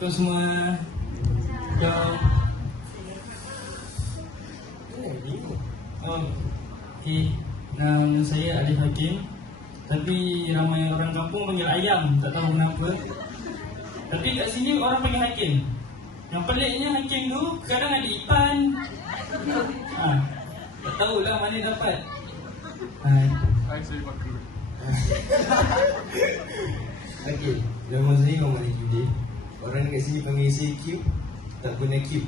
Assalamualaikum semua. Okay. Nama saya Alif Hakim. Tapi ramai orang kampung panggil ayam, tak tahu kenapa. Tapi kat sini orang panggil Hakim. Yang peliknya Hakim tu kadang ada Ipan. Tak tahulah mana dapat. Saya Bakul. Okey, nama saya Muhammad Iqbal. Orang dekat sini panggil saya Q. Tak guna Q.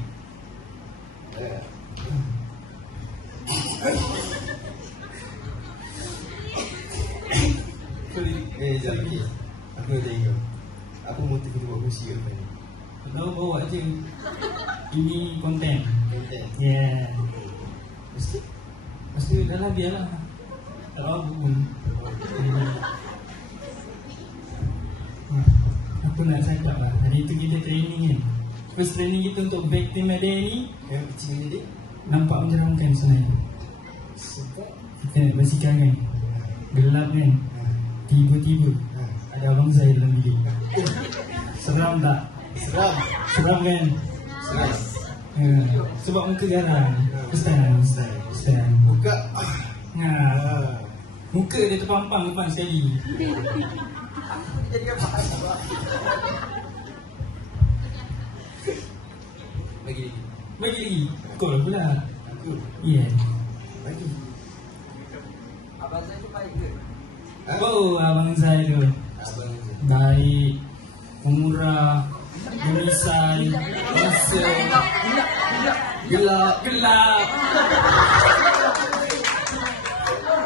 Sekejap, okey. Aku nak tanya kau, apa motif kau buat kursi kat depan ni? Tak tahu, bawa je. Ini konten. Konten? Yeah. Mesti Dah lah, biarlah. Tak tahu pun. Aku nak cakap lah, hari tu kita training kan. First training kita untuk back team ada ni, yang kecil ni dia. nampak menyeramkan sebenarnya. Sebab Kita nak bersihkan kan, gelap kan, tiba-tiba ada abang saya dalam bilik. Seram tak? Seram. Seram kan? Seram. Sebab muka garang. Stand. Buka. Muka dia terpampang depan sekali. Bagi Bagi kau pula. aku. Yeah. Bagi. Abang saya tu baik ke? Oh, abang saya tu Abang tu. baik, pemurah, memisai, gelap.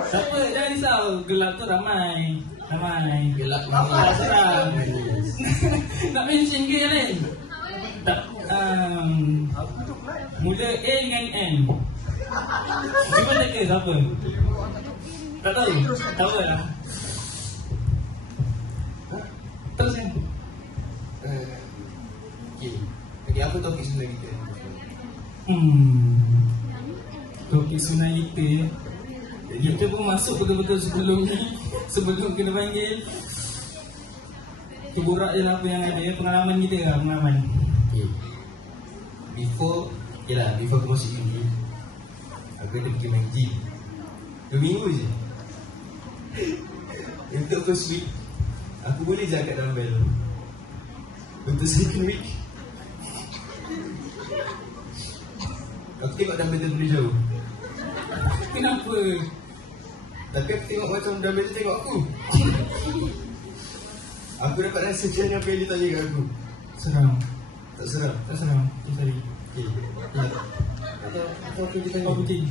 Siapa? Jangan risau, gelap tu ramai. Gelap Seram. Nak mention ke yang lain? Tak. Mula A dengan N. Cuba teka siapa? Tak tahu? Tak apa lah. Terus kan? Okey, apa topik sebenar kita? Topik sunai kita. Kita pun masuk betul-betul sebelum ni. Sebelum kena panggil. Kita je lah apa yang ada. Pengalaman kita lah, pengalaman. Okay. Before aku masuk uni, aku ada pergi main gym 2 minggu je. Untuk first week, aku boleh je angkat dumbbell. Untuk second week, aku tengok dumbbell tu dari jauh. Kenapa? Tapi aku tengok macam dumbbell tu tengok aku. Aku dapat rasa macam apa yang dia tanya kat aku. Seram. Tak seram? Tak seram. Sorry. Okay. Atau aku dia tanya. Kau penting.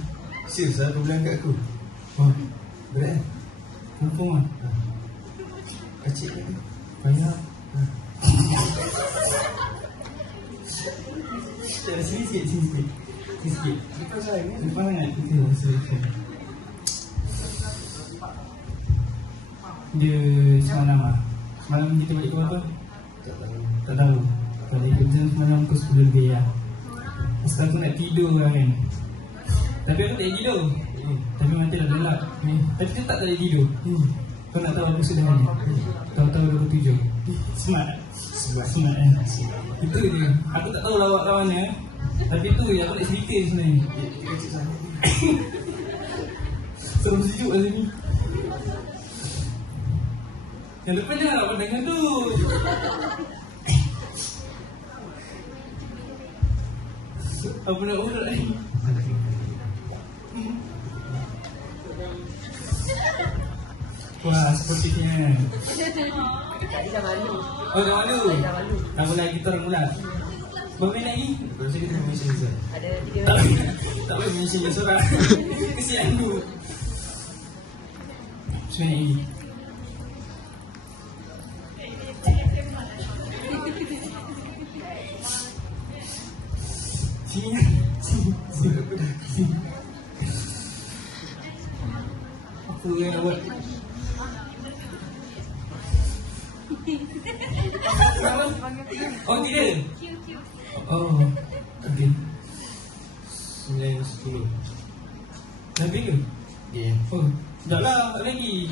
Serius lah, aku bilang kat aku. Oh, Berat kan? confirm lah. Kacik kan? Banyak. Sini sikit. Bukan sayang kan? Lepas sangat kita rasa macam dia semalam lah. Semalam kita balik ke apa? Tak tahu. Tak tahu. Balik kerja semalam pukul 10 lebih lah. Sekarang aku nak tidur lah kan. Tapi aku tak boleh tidur. Tapi mati dah gelap. Tapi tetap tak boleh tidur. Kau nak tahu apa sudahnya? Tahu-tahu 27. Smart kan? Itu dia. Aku tak tahu lawak kat mana. Tapi tu yang aku nak cerita sebenarnya. Dia kacik sangat. Seram sejuk lah sini. Yang depan jangan nak pandang tu. Apa nak urat ni? Wah, sepertinya. Tadi dah malu. Oh, dah malu? Tak apa lagi, kita orang mula. Berapa minit lagi? Baru saya kita mention Zah. Ada 3 minit. Tak boleh mention dia seorang. Kesian tu. Sebenarnya ini. Sini. Apa yang nak buat? Oh, tidak? Oh, okay. 9:10. Habis ke? Ya. Oh, dah lah, tak lagi.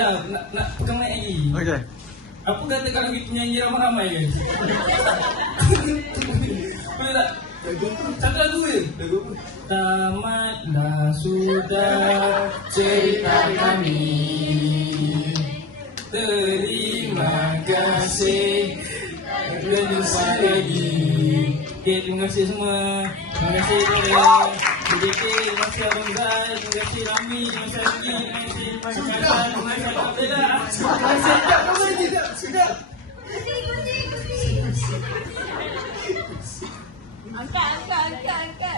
Dah, nak pegang mic lagi. Okay. Apa kata kalau kita nyanyi ramai-ramai ke? Boleh tak? Satu lagu je. Tamatlah sudah cerita kami. Terima kasih. Berjumpa lagi. Okay, terima kasih semua. Terima kasih kepada BJP, terima kasih Abang Zal, terima kasih Rami, terima kasih Aki, terima kasih Syaitan, terima kasih Abdullah. Sedap. Angkat.